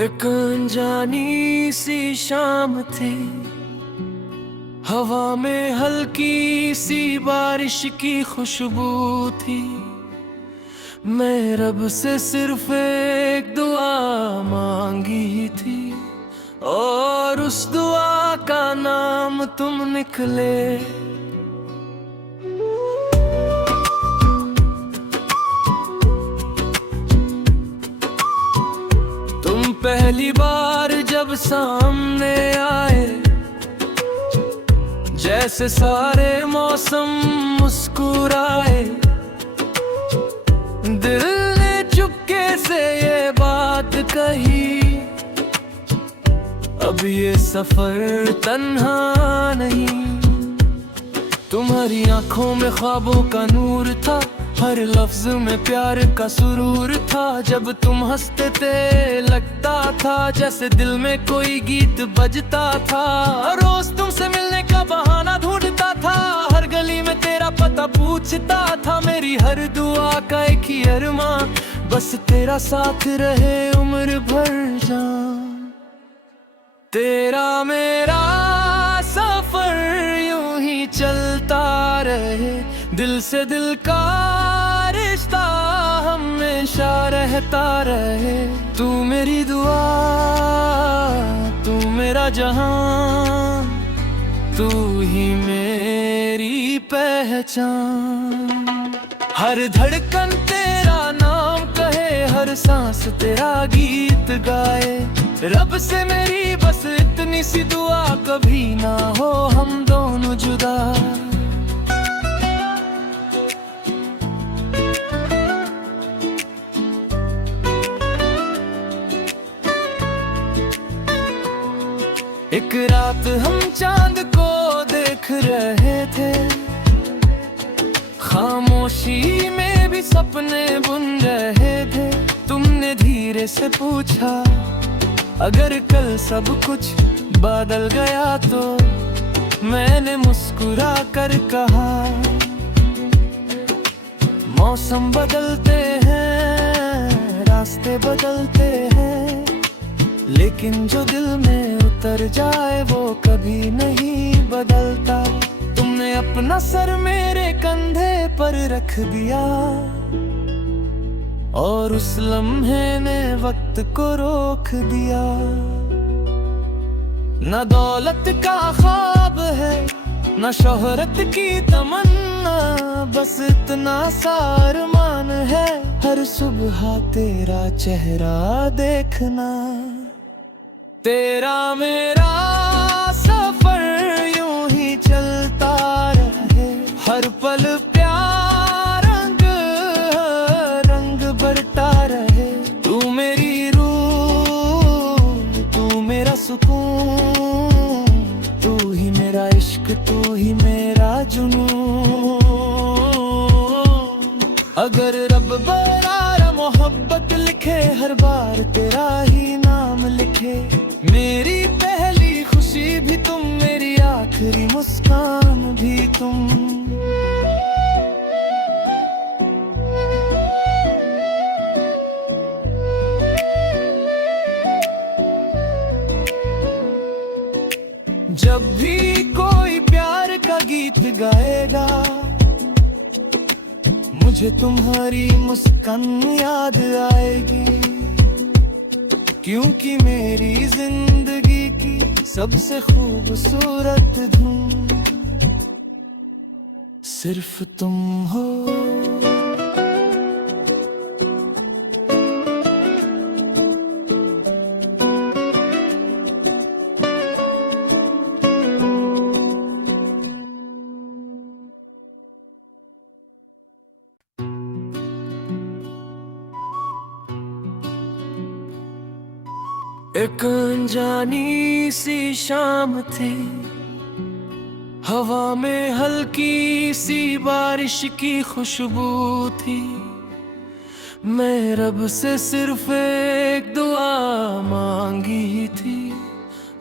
एक अनजानी सी शाम थी, हवा में हल्की सी बारिश की खुशबू थी। मैं रब से सिर्फ एक दुआ मांगी थी और उस दुआ का नाम तुम निकले। तुम पहली बार जब सामने आए, जैसे सारे मौसम मुस्कुराए। दिल ने चुपके से ये बात कही, अब ये सफर तन्हा नहीं। तुम्हारी आंखों में ख्वाबों का नूर था, हर लफ्ज में प्यार का सुरूर था। जब तुम हंसते थे लगता था जैसे दिल में कोई गीत बजता था। रोज तुमसे मिलने का बहाना ढूंढता था, हर गली में तेरा पता पूछता था। मेरी हर दुआ का एक ही अरमां, बस तेरा साथ रहे उम्र भर जान। तेरा मेरा सफर यूं ही चलता रहे, दिल से दिल का रिश्ता हमेशा रहता रहे। तू मेरी दुआ, तू मेरा जहां, तू ही मेरी पहचान। हर धड़कन तेरा नाम कहे, हर सांस तेरा गीत गाए। रब से मेरी बस इतनी सी दुआ, कभी ना हो हम दोनों जुदा। एक रात हम चांद को देख रहे थे, खामोशी में भी सपने बुन रहे थे। तुमने धीरे से पूछा, अगर कल सब कुछ बदल गया तो? मैंने मुस्कुरा कर कहा, मौसम बदलते हैं, रास्ते बदलते हैं, लेकिन जो दिल में उतर जाए वो कभी नहीं बदलता। तुमने अपना सर मेरे कंधे पर रख दिया और उस लम्हे ने वक्त को रोक दिया। न दौलत का ख्वाब है, न शोहरत की तमन्ना, बस इतना सा अरमान है, हर सुबह तेरा चेहरा देखना। तेरा मेरा सफर यूं ही चलता रहे, हर पल प्यार रंग रंग बरता रहे। तू मेरी रूह, तू मेरा सुकून, तू ही मेरा इश्क, तू ही मेरा जुनून। अगर रब बरार मोहब्बत लिखे, हर बार तेरा ही नाम लिखे। मेरी पहली खुशी भी तुम, मेरी आखिरी मुस्कान भी तुम। जब भी कोई प्यार का गीत गाएगा, मुझे तुम्हारी मुस्कान याद आएगी। क्योंकि मेरी जिंदगी की सबसे खूबसूरत धुन सिर्फ तुम हो। एक अनजानी सी शाम थी, हवा में हल्की सी बारिश की खुशबू थी। मैं रब से सिर्फ एक दुआ मांगी थी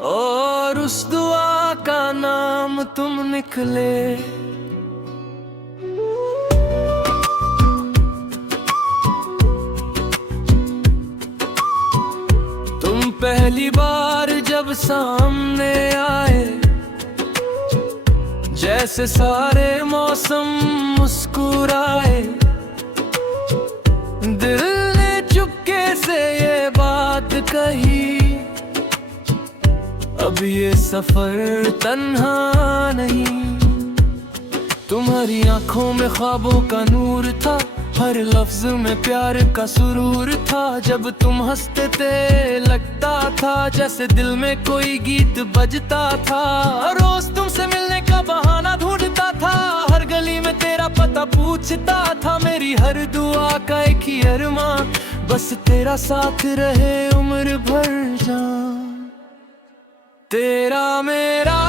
और उस दुआ का नाम तुम निकले। पहली बार जब सामने आए, जैसे सारे मौसम मुस्कुराए। दिल ने चुपके से ये बात कही, अब ये सफर तन्हा नहीं। तुम्हारी आंखों में ख्वाबों का नूर था, हर लफ्ज में प्यार का सुरूर था। जब तुम हंसते थे लगता था जैसे दिल में कोई गीत बजता था। रोज तुमसे मिलने का बहाना ढूंढता था, हर गली में तेरा पता पूछता था। मेरी हर दुआ का एक ही अरमां, बस तेरा साथ रहे उम्र भर जान। तेरा मेरा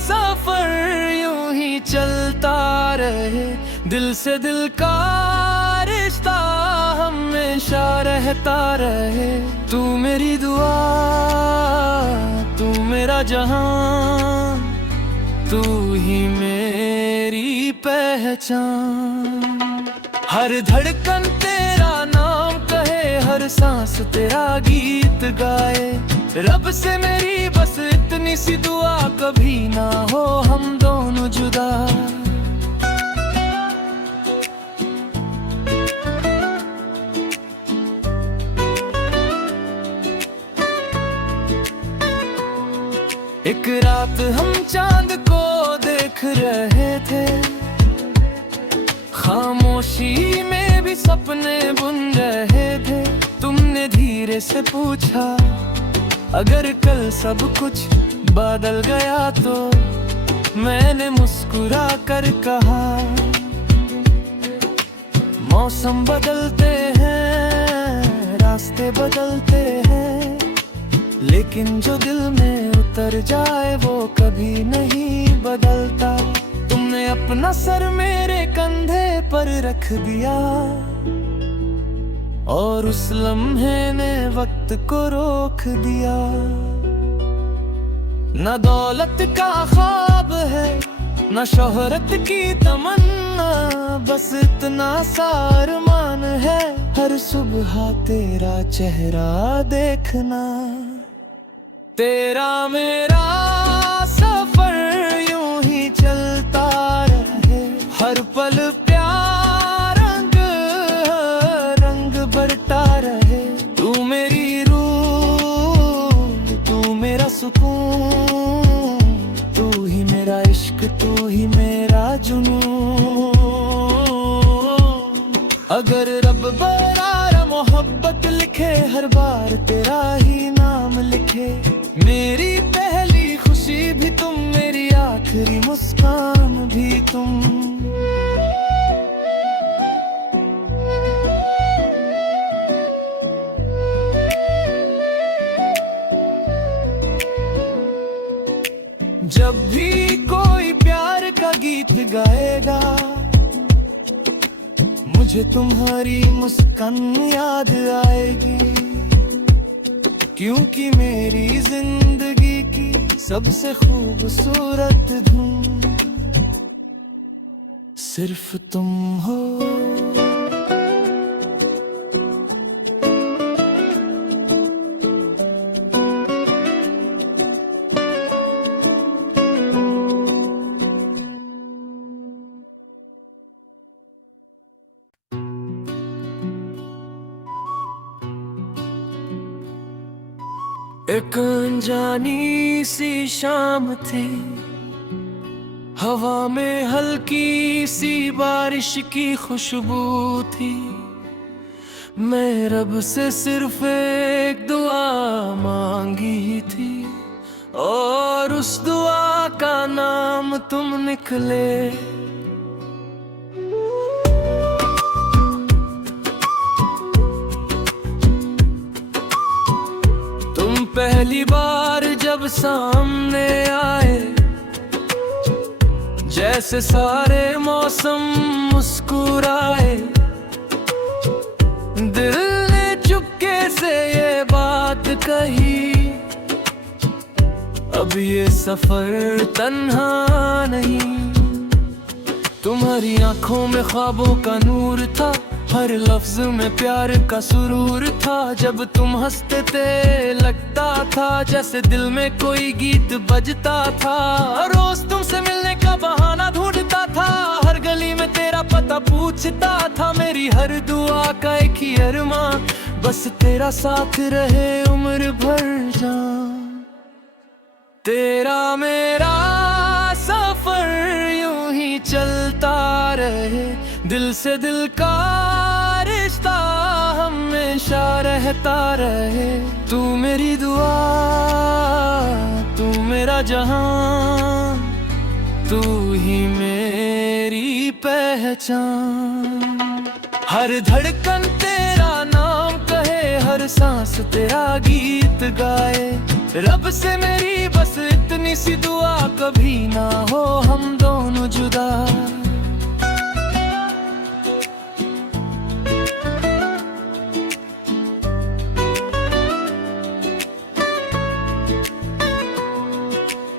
सफर यूं ही चलता रहे, दिल से दिल का रिश्ता हमेशा रहता रहे। तू मेरी दुआ, तू मेरा जहां, तू ही मेरी पहचान। हर धड़कन तेरा नाम कहे, हर सांस तेरा गीत गाए। रब से मेरी बस इतनी सी दुआ, कभी ना हो हम दोनों जुदा। एक रात हम चांद को देख रहे थे, खामोशी में भी सपने बुन रहे थे। तुमने धीरे से पूछा, अगर कल सब कुछ बदल गया तो? मैंने मुस्कुरा कर कहा, मौसम बदलते हैं, रास्ते बदलते हैं, लेकिन जो दिल में उतर जाए वो कभी नहीं बदलता। तुमने अपना सर मेरे कंधे पर रख दिया, और उस लम्हे ने वक्त को रोक दिया। न दौलत का ख्वाब है, न शोहरत की तमन्ना, बस इतना सा अरमान है, हर सुबह तेरा चेहरा देखना। तेरा मेरा सफर यूं ही चलता रहे, हर पल प्यार रंग बरता रहे। तू मेरी रूह, तू मेरा सुकून, तू ही मेरा इश्क, तू ही मेरा जुनून। अगर रब बरार मोहब्बत लिखे, हर बार तेरा ही नाम लिखे। मेरी पहली खुशी भी तुम, मेरी आखिरी मुस्कान भी तुम। जब भी कोई प्यार का गीत गाएगा, मुझे तुम्हारी मुस्कान याद आएगी। क्योंकि मेरी जिंदगी की सबसे खूबसूरत धुन सिर्फ तुम हो। एक अनजानी सी शाम थी, हवा में हल्की सी बारिश की खुशबू थी। मैं रब से सिर्फ एक दुआ मांगी थी, और उस दुआ का नाम तुम निकले। पहली बार जब सामने आए, जैसे सारे मौसम मुस्कुराए। दिल ने चुपके से ये बात कही, अब ये सफर तन्हा नहीं। तुम्हारी आंखों में ख्वाबों का नूर था, हर लफ्ज में प्यार का सुरूर था। जब तुम हंसते थे लगता था जैसे दिल में कोई गीत बजता था। रोज तुमसे मिलने का बहाना ढूंढता था, हर गली में तेरा पता पूछता था। मेरी हर दुआ का एक ही अरमां, बस तेरा साथ रहे उम्र भर जान। तेरा मेरा सफर यूं ही चलता रहे, दिल से दिल का रिश्ता हमेशा रहता रहे। तू मेरी दुआ, तू मेरा जहां, तू ही मेरी पहचान। हर धड़कन तेरा नाम कहे, हर सांस तेरा गीत गाए। रब से मेरी बस इतनी सी दुआ, कभी ना हो हम दोनों जुदा।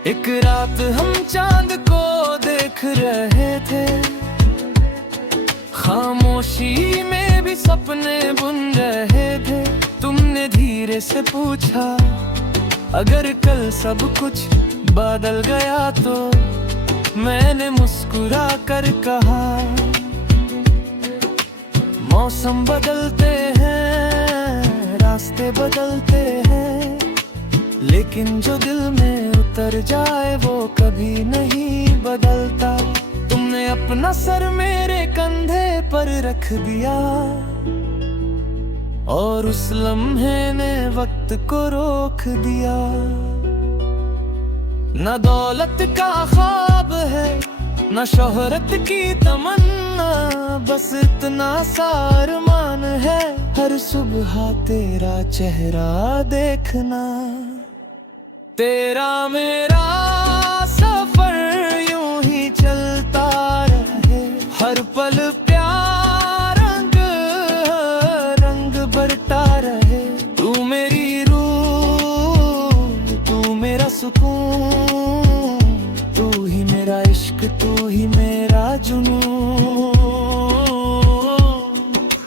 एक रात हम चांद को देख रहे थे, खामोशी में भी सपने बुन रहे थे। तुमने धीरे से पूछा अगर कल सब कुछ बदल गया तो, मैंने मुस्कुरा कर कहा मौसम बदलते हैं, रास्ते बदलते हैं, लेकिन जो दिल में उतर जाए वो कभी नहीं बदलता। तुमने अपना सर मेरे कंधे पर रख दिया और उस लम्हे ने वक्त को रोक दिया। न दौलत का ख्वाब है, न शोहरत की तमन्ना, बस इतना सा अरमान है, हर सुबह तेरा चेहरा देखना। तेरा मेरा सफर यूं ही चलता रहे, हर पल प्यार रंग भरता रहे। तू मेरी रूह, तू मेरा सुकून, तू ही मेरा इश्क, तू ही मेरा जुनून।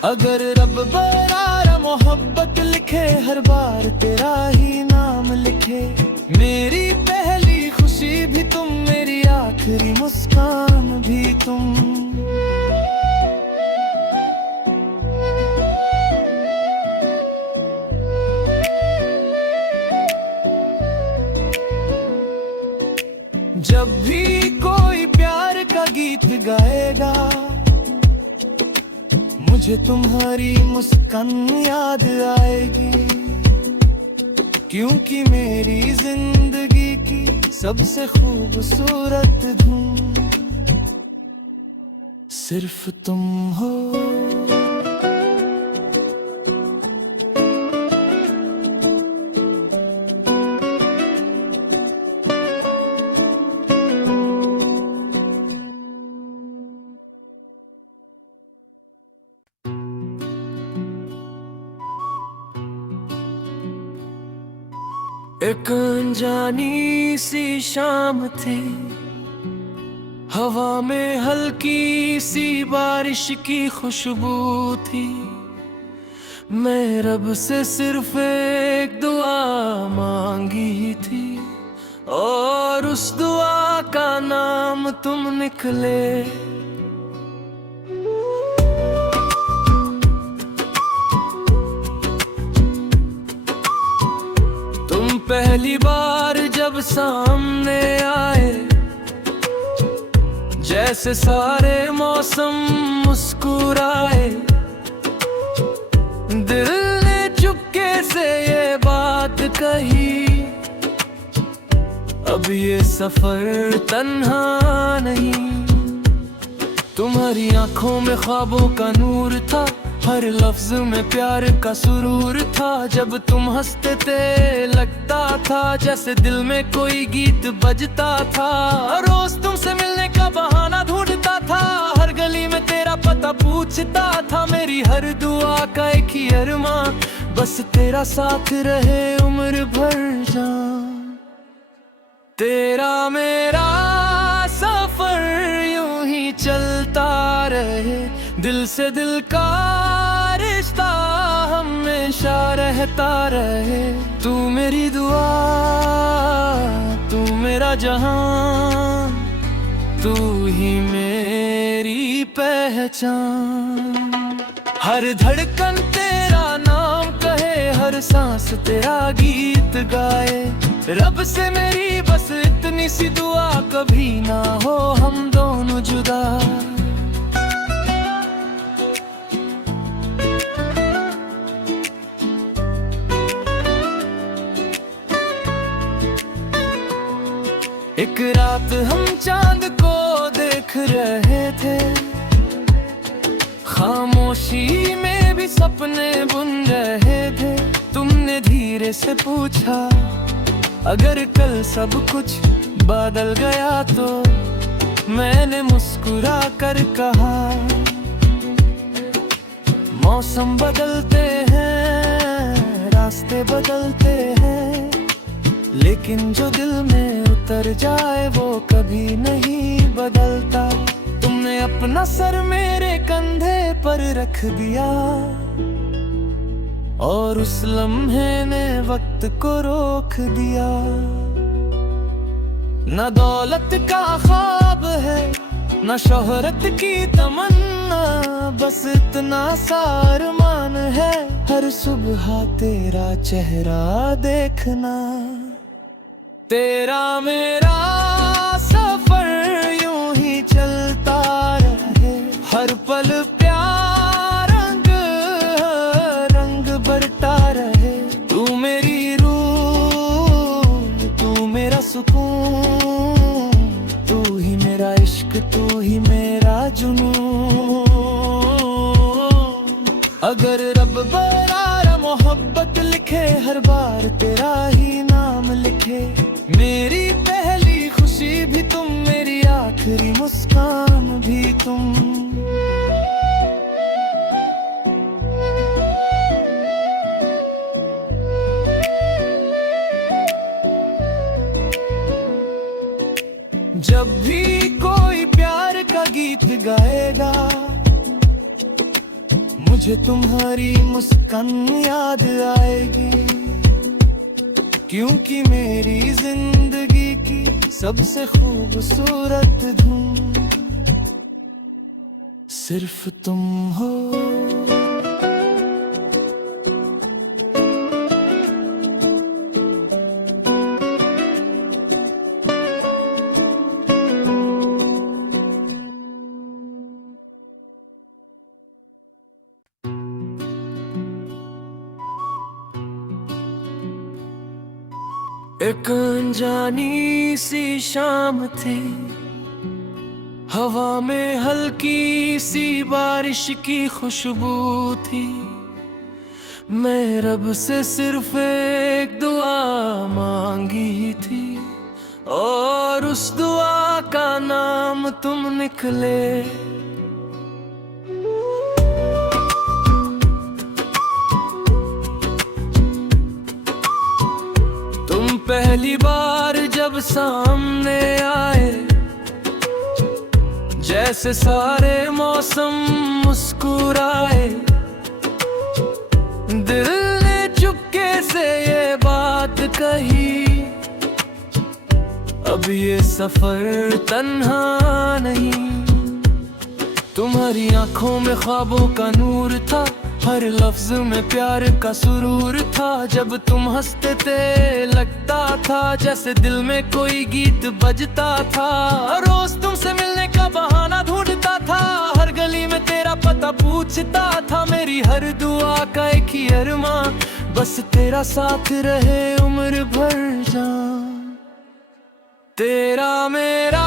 अगर रब बरार मोहब्बत लिखे, हर बार तेरा ही नाम लिखे। मेरी पहली खुशी भी तुम, मेरी आखिरी मुस्कान भी तुम। जब भी कोई प्यार का गीत गाएगा, मुझे तुम्हारी मुस्कान याद आएगी, क्योंकि मेरी जिंदगी की सबसे खूबसूरत धुन सिर्फ तुम हो। एक अनजानी सी शाम थी, हवा में हल्की सी बारिश की खुशबू थी। मैं रब से सिर्फ एक दुआ मांगी थी, और उस दुआ का नाम तुम निकले। पहली बार जब सामने आए, जैसे सारे मौसम मुस्कुराए। दिल ने चुपके से ये बात कही, अब ये सफर तन्हा नहीं। तुम्हारी आंखों में ख्वाबों का नूर था, हर लफ्ज में प्यार का सुरूर था। जब तुम हंसते थे लगता था जैसे दिल में कोई गीत बजता था। रोज तुमसे मिलने का बहाना ढूंढता था, हर गली में तेरा पता पूछता था। मेरी हर दुआ का एक ही अरमां, बस तेरा साथ रहे उम्र भर जान। तेरा मेरा सफर यूं ही चलता रहे, दिल से दिल का हमेशा रहता रहे। तू मेरी दुआ, तू मेरा जहां, तू ही मेरी पहचान। हर धड़कन तेरा नाम कहे, हर सांस तेरा गीत गाए। रब से मेरी बस इतनी सी दुआ, कभी ना हो हम दोनों जुदा। एक रात हम चांद को देख रहे थे, खामोशी में भी सपने बुन रहे थे। तुमने धीरे से पूछा, अगर कल सब कुछ बदल गया तो? मैंने मुस्कुरा कर कहा, मौसम बदलते हैं, रास्ते बदलते हैं, लेकिन जो दिल में उतर जाए वो कभी नहीं बदलता। तुमने अपना सर मेरे कंधे पर रख दिया, और उस लम्हे ने वक्त को रोक दिया। न दौलत का ख्वाब है, न शोहरत की तमन्ना, बस इतना सा अरमान है, हर सुबह तेरा चेहरा देखना। तेरा मेरा सफर यूं ही चलता रहे, हर पल प्यार रंग बरता रहे। तू मेरी रूह, तू मेरा सुकून, तू ही मेरा इश्क, तू ही मेरा जुनून। अगर रब बरार मोहब्बत लिखे, हर बार तेरा ही नाम लिखे। मेरी पहली खुशी भी तुम, मेरी आखिरी मुस्कान भी तुम। जब भी कोई प्यार का गीत गाएगा, मुझे तुम्हारी मुस्कान याद आएगी, क्योंकि मेरी जिंदगी की सबसे खूबसूरत धुन सिर्फ तुम हो। एक अनजानी सी शाम थी, हवा में हल्की सी बारिश की खुशबू थी। मैं रब से सिर्फ एक दुआ मांगी थी, और उस दुआ का नाम तुम निकले। पहली बार जब सामने आए, जैसे सारे मौसम मुस्कुराए। दिल ने चुपके से ये बात कही, अब ये सफर तन्हा नहीं। तुम्हारी आंखों में ख्वाबों का नूर था, हर लफ्ज में प्यार का सुरूर था। जब तुम हंसते थे लगता था जैसे दिल में कोई गीत बजता था। रोज तुमसे मिलने का बहाना ढूंढता था, हर गली में तेरा पता पूछता था। मेरी हर दुआ का एक ही अरमां, बस तेरा साथ रहे उम्र भर जान। तेरा मेरा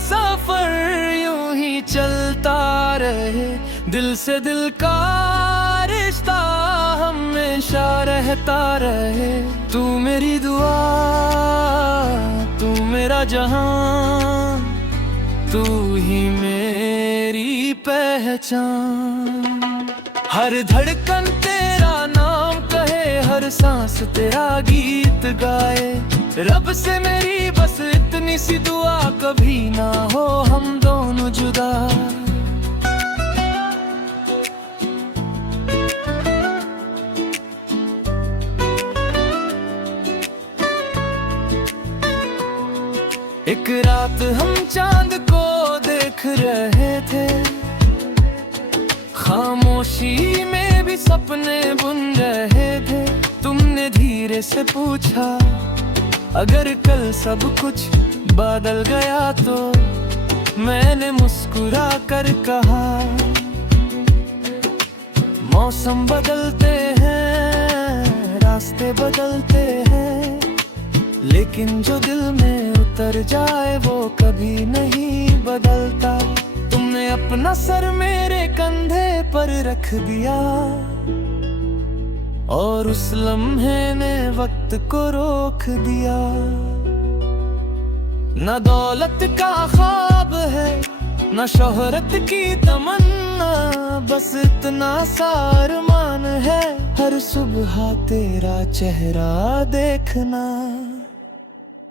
सफर यूं ही चलता रहे, दिल से दिल का रिश्ता हमेशा रहता रहे। तू मेरी दुआ, तू मेरा जहां, तू ही मेरी पहचान। हर धड़कन तेरा नाम कहे, हर सांस तेरा गीत गाए। रब से मेरी बस इतनी सी दुआ, कभी ना हो हम दोनों जुदा। एक रात हम चांद को देख रहे थे, खामोशी में भी सपने बुन रहे थे। तुमने धीरे से पूछा, अगर कल सब कुछ बदल गया तो? मैंने मुस्कुरा कर कहा, मौसम बदलते हैं, रास्ते बदलते हैं, लेकिन जो दिल में उतर जाए वो कभी नहीं बदलता। तुमने अपना सर मेरे कंधे पर रख दिया और उस लम्हे ने वक्त को रोक दिया। न दौलत का ख्वाब है, न शोहरत की तमन्ना, बस इतना सा अरमान है, हर सुबह तेरा चेहरा देखना।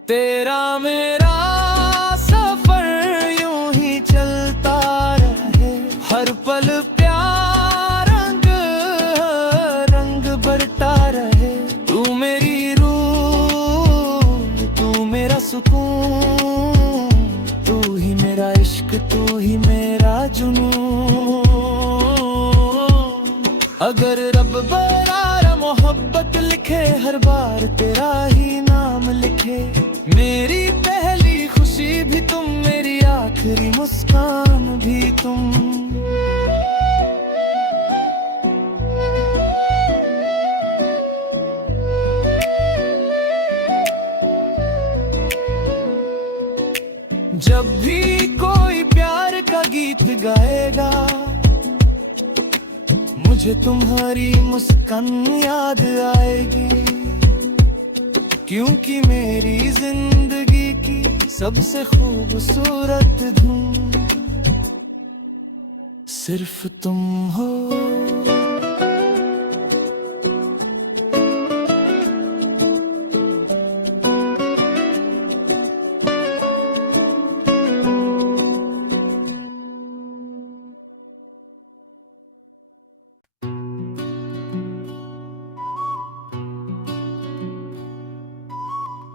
तेरा मेरा सफर यूं ही चलता रहे, हर पल प्यार रंग भरता रहे। तू मेरी रूह, तू मेरा सुकून, तू ही मेरा इश्क, तू ही मेरा जुनून। अगर रब बरार मोहब्बत लिखे, हर बार तेरा ही नाम लिखे। मेरी पहली खुशी भी तुम, मेरी आखिरी मुस्कान भी तुम। जब भी कोई प्यार का गीत गाएगा, मुझे तुम्हारी मुस्कान याद आएगी, क्योंकि मेरी जिंदगी की सबसे खूबसूरत धुन सिर्फ तुम हो।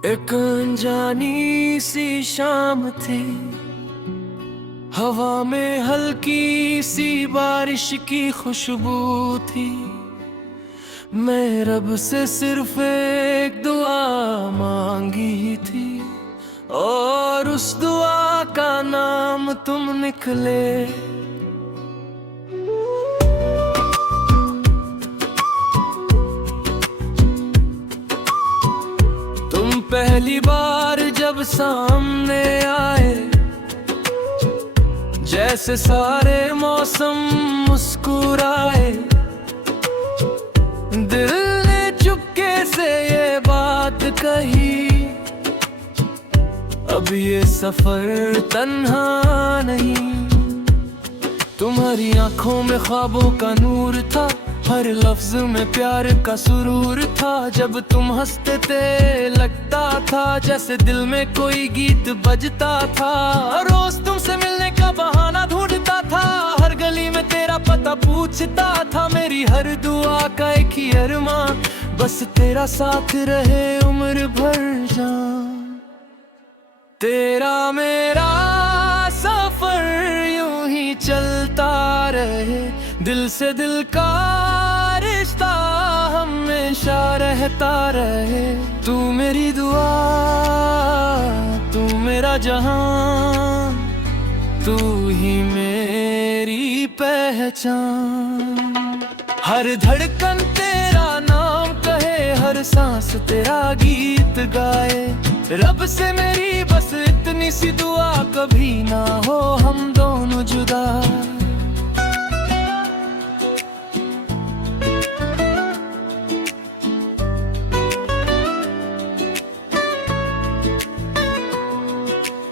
एक अनजानी सी शाम थी, हवा में हल्की सी बारिश की खुशबू थी। मैं रब से सिर्फ एक दुआ मांगी थी, और उस दुआ का नाम तुम निकले। पहली बार जब सामने आए, जैसे सारे मौसम मुस्कुराए। दिल ने चुपके से ये बात कही, अब ये सफर तन्हा नहीं। तुम्हारी आंखों में ख्वाबों का नूर था, हर लफ्ज में प्यार का सुरूर था। जब तुम हंसते थे लगता था जैसे दिल में कोई गीत बजता था। रोज तुमसे मिलने का बहाना ढूंढता था, हर गली में तेरा पता पूछता था। मेरी हर दुआ का एक ही अरमां, बस तेरा साथ रहे उम्र भर जान। तेरा मेरा सफर यूं ही चलता रहे, दिल से दिल का रिश्ता हमेशा रहता रहे। तू मेरी दुआ, तू मेरा जहां, तू ही मेरी पहचान। हर धड़कन तेरा नाम कहे, हर सांस तेरा गीत गाए। रब से मेरी बस इतनी सी दुआ, कभी ना हो हम दोनों जुदा।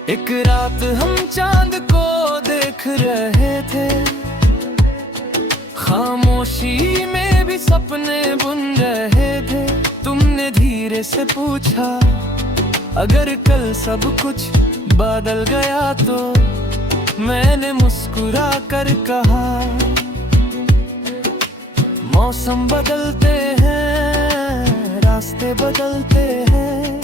एक रात हम चांद को देख रहे थे, खामोशी में भी सपने बुन रहे थे। तुमने धीरे से पूछा, अगर कल सब कुछ बदल गया तो? मैंने मुस्कुरा कर कहा, मौसम बदलते हैं, रास्ते बदलते हैं,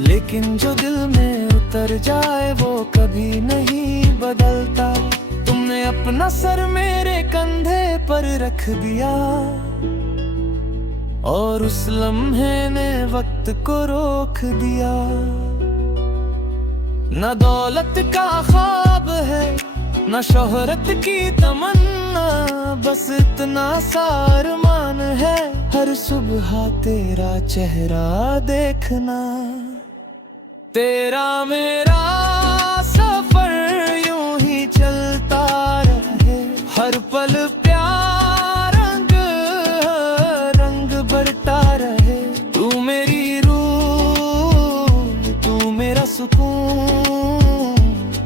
लेकिन जो दिल में उतर जाए वो कभी नहीं बदलता। तुमने अपना सर मेरे कंधे पर रख दिया और उस लम्हे ने वक्त को रोक दिया। न दौलत का ख्वाब है न शोहरत की तमन्ना, बस इतना सा अरमान है हर सुबह तेरा चेहरा देखना। तेरा मेरा सफर यूं ही चलता रहे, हर पल प्यार रंग बरता रहे। तू मेरी रूह, तू मेरा सुकून,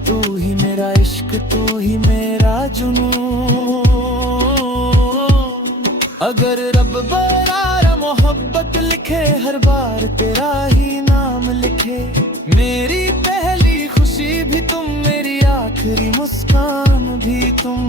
तू ही मेरा इश्क, तू ही मेरा जुनून। अगर रब बरार मोहब्बत लिखे, हर बार तेरा ही नाम लिखे। मेरी पहली खुशी भी तुम, मेरी आखिरी मुस्कान भी तुम।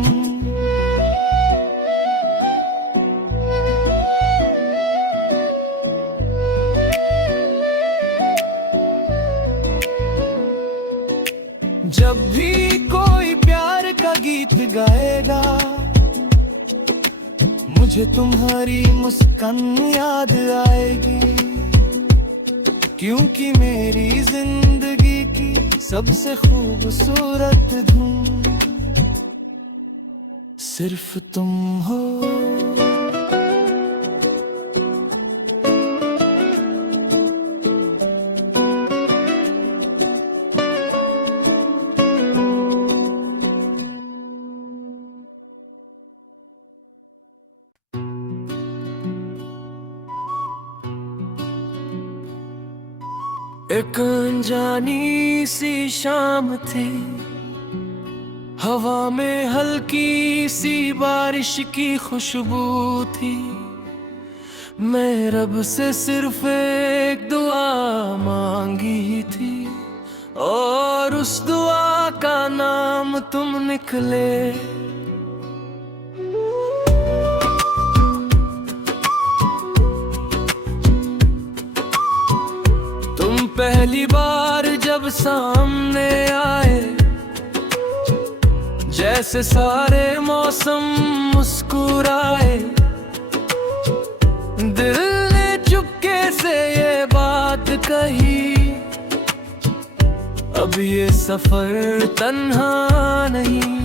जब भी कोई प्यार का गीत गाएगा, मुझे तुम्हारी मुस्कान याद आएगी, क्योंकि मेरी जिंदगी की सबसे खूबसूरत धुन सिर्फ तुम हो। एक अनजानी सी शाम थी, हवा में हल्की सी बारिश की खुशबू थी। मैं रब से सिर्फ एक दुआ मांगी थी और उस दुआ का नाम तुम निकले। पहली बार जब सामने आए, जैसे सारे मौसम मुस्कुराए। दिल ने चुपके से ये बात कही, अब ये सफर तन्हा नहीं।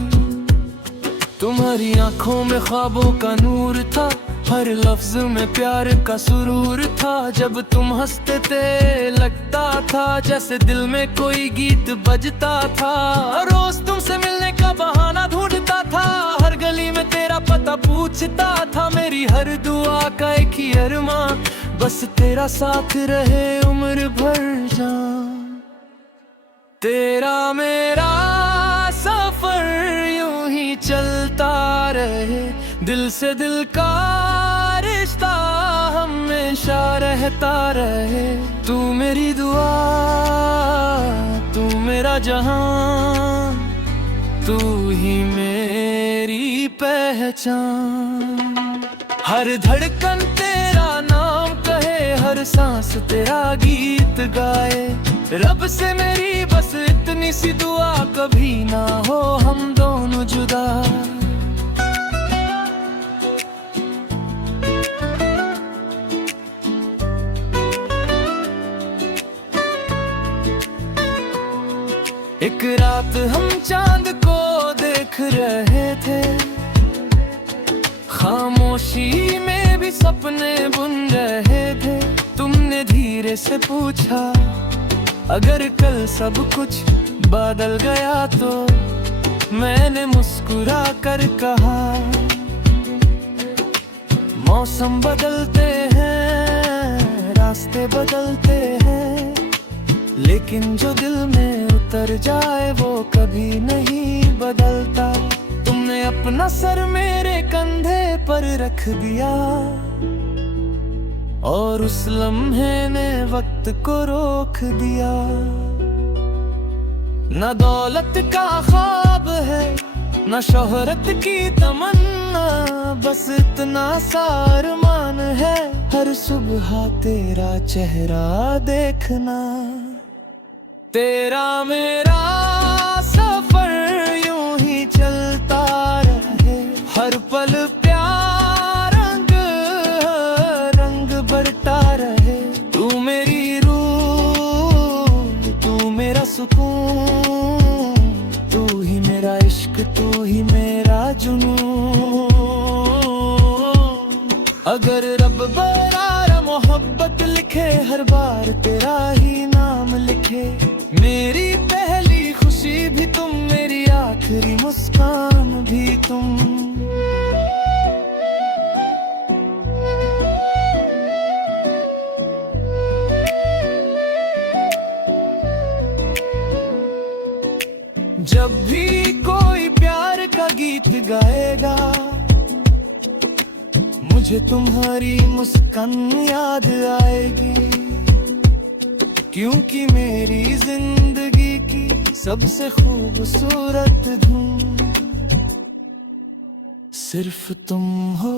तुम्हारी आंखों में ख्वाबों का नूर था, हर लफ्ज में प्यार का सुरूर था। जब तुम हंसते थे लगता था जैसे दिल में कोई गीत बजता था। रोज तुमसे मिलने का बहाना ढूंढता था, हर गली में तेरा पता पूछता था। मेरी हर दुआ का एक ही अरमां, बस तेरा साथ रहे उम्र भर जान। तेरा मेरा सफर यूं ही चलता रहे, दिल से दिल का रिश्ता हमेशा रहता रहे। तू मेरी दुआ, तू मेरा जहां, तू ही मेरी पहचान। हर धड़कन तेरा नाम कहे, हर सांस तेरा गीत गाए। रब से मेरी बस इतनी सी दुआ, कभी ना हो हम दोनों जुदा। एक रात हम चांद को देख रहे थे, खामोशी में भी सपने बुन रहे थे। तुमने धीरे से पूछा, अगर कल सब कुछ बदल गया तो? मैंने मुस्कुरा कर कहा, मौसम बदलते हैं, रास्ते बदलते हैं, लेकिन जो दिल में उतर जाए वो कभी नहीं बदलता। तुमने अपना सर मेरे कंधे पर रख दिया और उस लम्हे ने वक्त को रोक दिया। न दौलत का ख्वाब है न शोहरत की तमन्ना, बस इतना सा अरमान है हर सुबह तेरा चेहरा देखना। तेरा मेरा सफर यूं ही चलता रहे, हर पल प्यार रंग रंग बरता रहे। तू मेरी रूह, तू मेरा सुकून, तू ही मेरा इश्क, तू ही मेरा जुनून। अगर रब बरार मोहब्बत लिखे, हर बार तेरा ही नाम लिखे। मेरी पहली खुशी भी तुम, मेरी आखिरी मुस्कान भी तुम। जब भी कोई प्यार का गीत गाएगा, मुझे तुम्हारी मुस्कान याद आएगी। क्योंकि मेरी जिंदगी की सबसे खूबसूरत धुन सिर्फ तुम हो।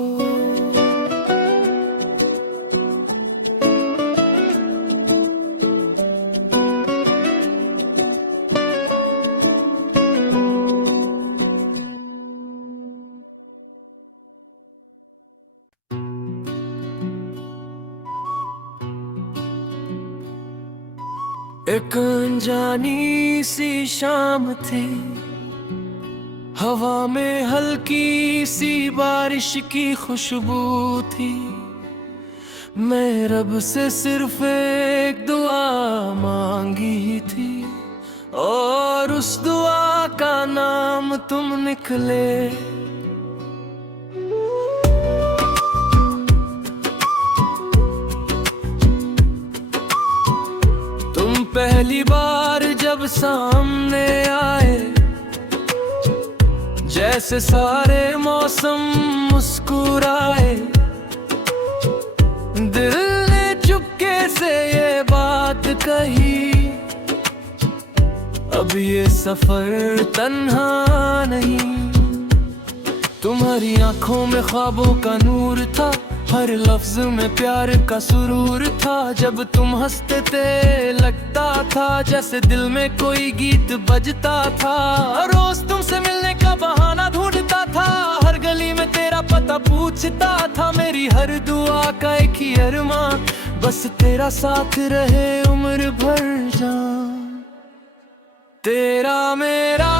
एक अनजानी सी शाम थी, हवा में हल्की सी बारिश की खुशबू थी। मैं रब से सिर्फ एक दुआ मांगी थी, और उस दुआ का नाम तुम निकले। पहली बार जब सामने आए, जैसे सारे मौसम मुस्कुराए। दिल ने चुपके से ये बात कही, अब ये सफर तन्हा नहीं। तुम्हारी आंखों में ख्वाबों का नूर था, हर लफ्ज में प्यार का सुरूर था। जब तुम हंसते थे लगता था जैसे दिल में कोई गीत बजता था। रोज तुमसे मिलने का बहाना ढूंढता था, हर गली में तेरा पता पूछता था। मेरी हर दुआ का एक ही अरमां, बस तेरा साथ रहे उम्र भर जान। तेरा मेरा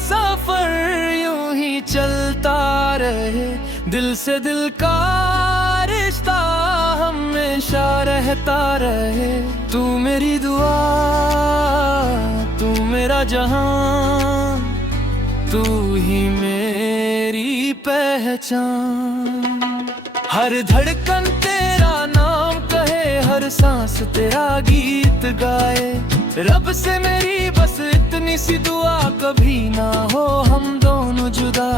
सफर यूं ही चलता रहे, दिल से दिल का रिश्ता हमेशा रहता रहे। तू मेरी दुआ, तू मेरा जहां, तू ही मेरी पहचान। हर धड़कन तेरा नाम कहे, हर सांस तेरा गीत गाए। रब से मेरी बस इतनी सी दुआ, कभी ना हो हम दोनों जुदा।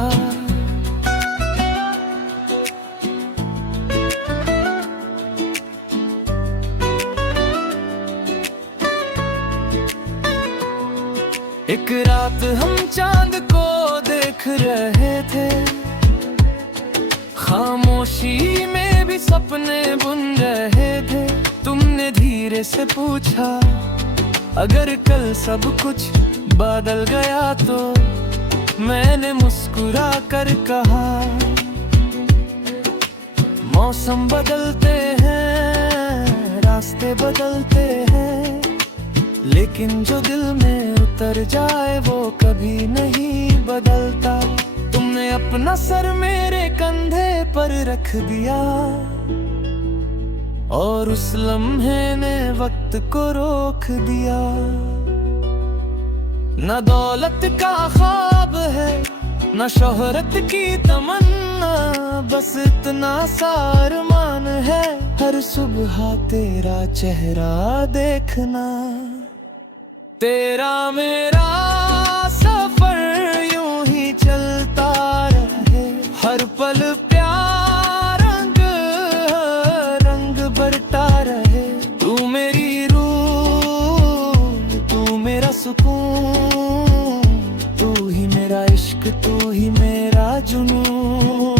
एक रात हम चांद को देख रहे थे, खामोशी में भी सपने बुन रहे थे। तुमने धीरे से पूछा, अगर कल सब कुछ बदल गया तो? मैंने मुस्कुरा कर कहा, मौसम बदलते हैं, रास्ते बदलते हैं, लेकिन जो दिल में उतर जाए वो कभी नहीं बदलता। तुमने अपना सर मेरे कंधे पर रख दिया, और उस लम्हे ने वक्त को रोक दिया। न दौलत का ख्वाब है, न शोहरत की तमन्ना, बस इतना सा अरमान है, हर सुबह तेरा चेहरा देखना। तेरा मेरा सफर यूं ही चलता रहे, हर पल प्यार रंग रंग बरता रहे। तू मेरी रूह, तू मेरा सुकून, तू ही मेरा इश्क, तू ही मेरा जुनून।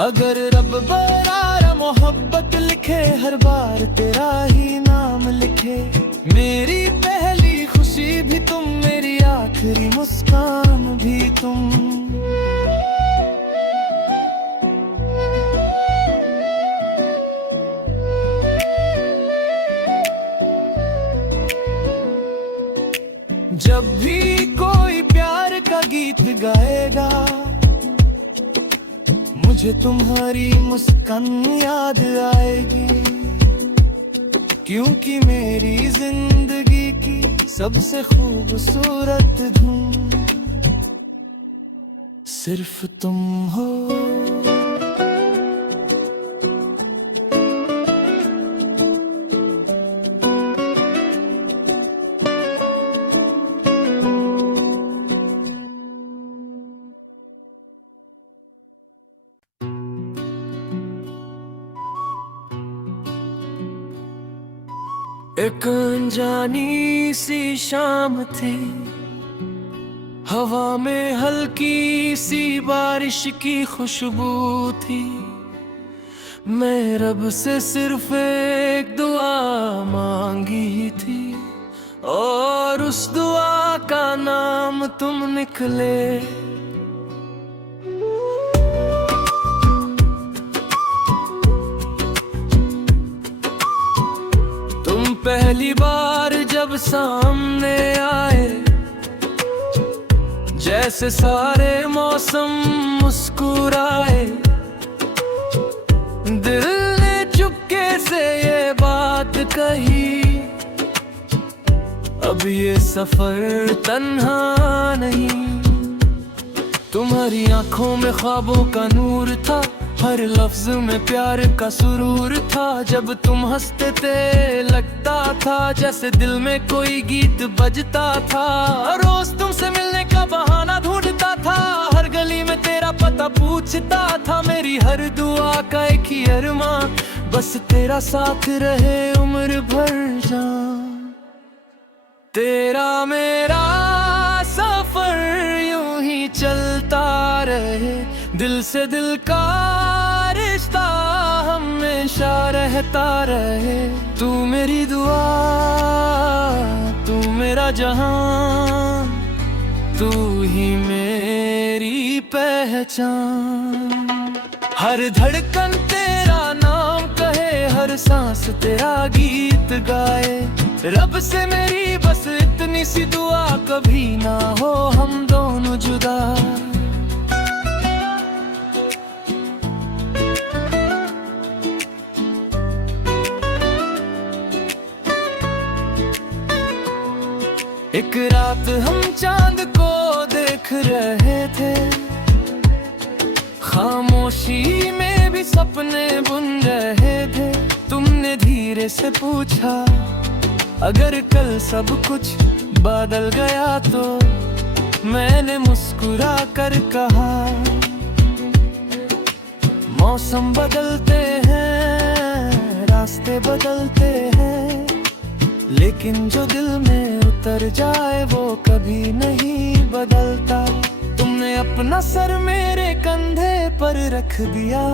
अगर रब बरार मोहब्बत लिखे, हर बार तेरा ही नाम लिखे। मुझे तुम्हारी मुस्कान याद आएगी, क्योंकि मेरी जिंदगी की सबसे खूबसूरत धुन सिर्फ तुम हो। एक अनजानी सी शाम थी, हवा में हल्की सी बारिश की खुशबू थी। मैं रब से सिर्फ एक दुआ मांगी थी, और उस दुआ का नाम तुम निकले। पहली बार जब सामने आए, जैसे सारे मौसम मुस्कुराए। दिल ने चुपके से ये बात कही, अब ये सफर तन्हा नहीं। तुम्हारी आंखों में ख्वाबों का नूर था, हर लफ्ज में प्यार का सुरूर था। जब तुम हंसते थे लगता था जैसे दिल में कोई गीत बजता था। रोज तुमसे मिलने का बहाना ढूंढता था, हर गली में तेरा पता पूछता था। मेरी हर दुआ का एक ही अरमां, बस तेरा साथ रहे उम्र भर जान। तेरा मेरा सफर यूं ही चलता रहे, दिल से दिल का रिश्ता हमेशा रहता रहे। तू मेरी दुआ, तू मेरा जहान, तू ही मेरी पहचान। हर धड़कन तेरा नाम कहे, हर सांस तेरा गीत गाए। रब से मेरी बस इतनी सी दुआ, कभी ना हो हम दोनों जुदा। एक रात हम चांद को देख रहे थे, खामोशी में भी सपने बुन रहे थे। तुमने धीरे से पूछा, अगर कल सब कुछ बदल गया तो? मैंने मुस्कुरा कर कहा, मौसम बदलते हैं, रास्ते बदलते हैं, लेकिन जो दिल में उतर जाए वो कभी नहीं बदलता। तुमने अपना सर मेरे कंधे पर रख दिया,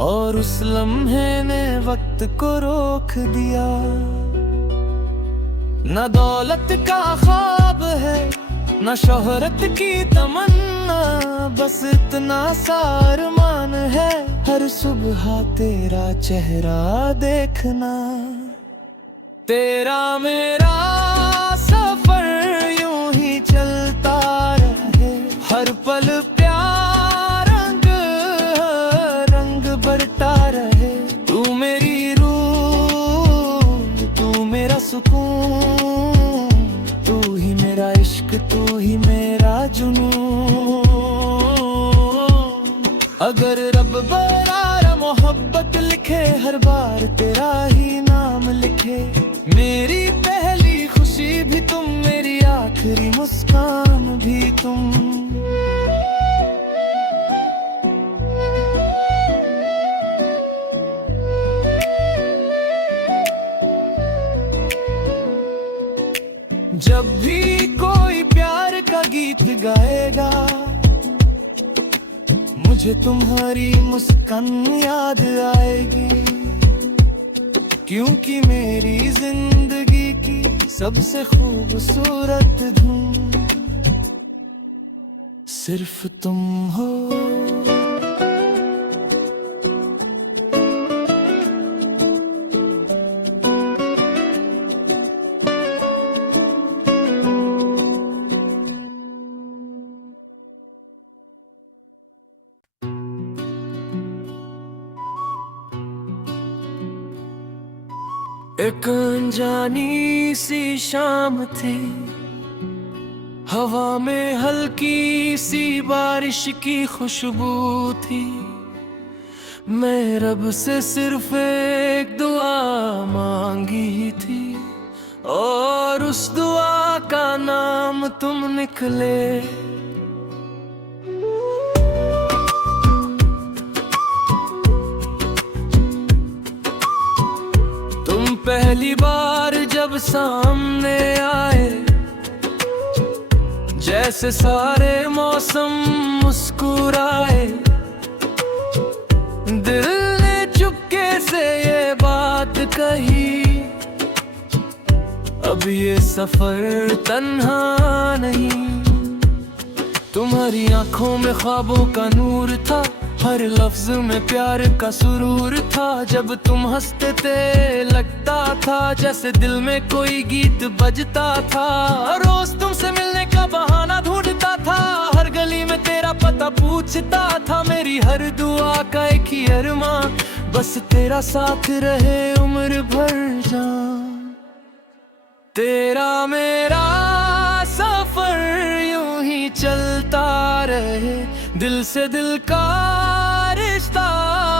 और उस लम्हे ने वक्त को रोक दिया। न दौलत का ख्वाब है, न शोहरत की तमन्ना, बस इतना सा अरमान है, हर सुबह तेरा चेहरा देखना। तेरा मेरा सफर यूं ही चलता रहे, हर पल प्यार रंग रंग बरता रहे। तू मेरी रूह, तू मेरा सुकून, तू ही मेरा इश्क, तू ही मेरा जुनून। अगर रब बरार मोहब्बत लिखे, हर बार तेरा ही नाम लिखे। मेरी पहली खुशी भी तुम, मेरी आखिरी मुस्कान भी तुम। जब भी कोई प्यार का गीत गाएगा, मुझे तुम्हारी मुस्कान याद आएगी, क्योंकि मेरी जिंदगी की सबसे खूबसूरत धुन सिर्फ तुम हो। एक अनजानी सी शाम थी, हवा में हल्की सी बारिश की खुशबू थी। मैं रब से सिर्फ एक दुआ मांगी थी, और उस दुआ का नाम तुम निकले। तुम पहली बार जब सामने आए, जैसे सारे मौसम मुस्कुराए। दिल ने चुपके से ये बात कही, अब ये सफर तन्हा नहीं। तुम्हारी आंखों में ख्वाबों का नूर था, हर लफ्ज में प्यार का सुरूर था। जब तुम हंसते थे लगता था जैसे दिल में कोई गीत बजता था। रोज तुमसे मिलने का बहाना ढूंढता था, हर गली में तेरा पता पूछता था। मेरी हर दुआ का एक ही अरमां, बस तेरा साथ रहे उम्र भर जान। तेरा मेरा सफर यूं ही चलता रहे, दिल से दिल का रिश्ता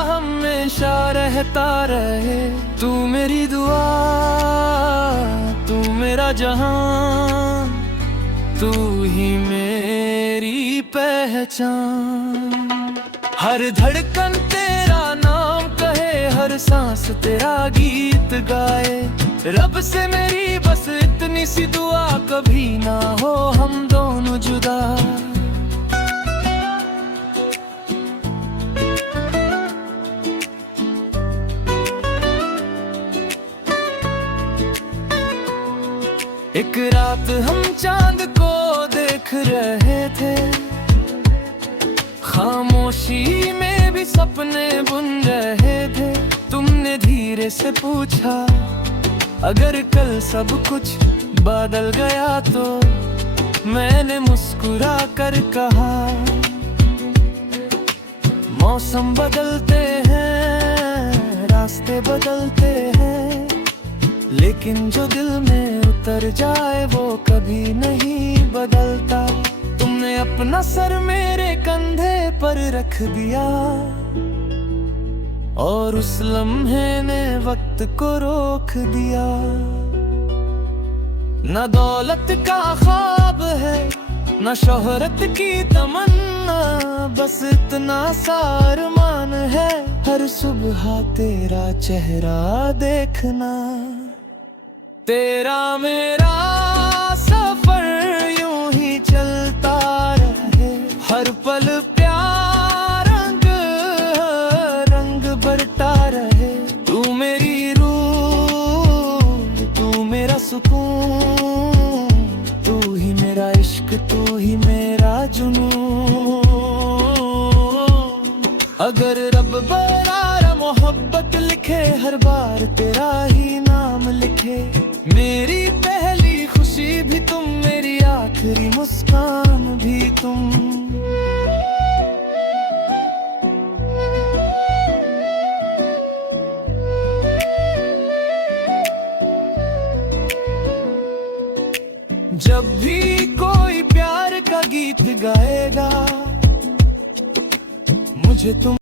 हमेशा रहता रहे। तू मेरी दुआ, तू मेरा जहान, तू ही मेरी पहचान। हर धड़कन तेरा नाम कहे, हर सांस तेरा गीत गाए। रब से मेरी बस इतनी सी दुआ, कभी ना हो हम दोनों जुदा। एक रात हम चांद को देख रहे थे, खामोशी में भी सपने बुन रहे थे। तुमने धीरे से पूछा, अगर कल सब कुछ बदल गया तो? मैंने मुस्कुरा कर कहा, मौसम बदलते हैं, रास्ते बदलते हैं, लेकिन जो दिल में उतर जाए वो कभी नहीं बदलता। तुमने अपना सर मेरे कंधे पर रख दिया, और उस लम्हे ने वक्त को रोक दिया। न दौलत का ख्वाब है, न शोहरत की तमन्ना, बस इतना सा अरमान है, हर सुबह तेरा चेहरा देखना। तेरा मेरा सफर यूं ही चलता रहे, हर पल प्यार रंग रंग भरता रहे। तू मेरी रूह, तू मेरा सुकून, तू ही मेरा इश्क, तू ही मेरा जुनून। अगर रब बरार मोहब्बत लिखे, हर बार तेरा ही नाम लिखे। मेरी पहली खुशी भी तुम, मेरी आखिरी मुस्कान भी तुम। जब भी कोई प्यार का गीत गाएगा, मुझे तुम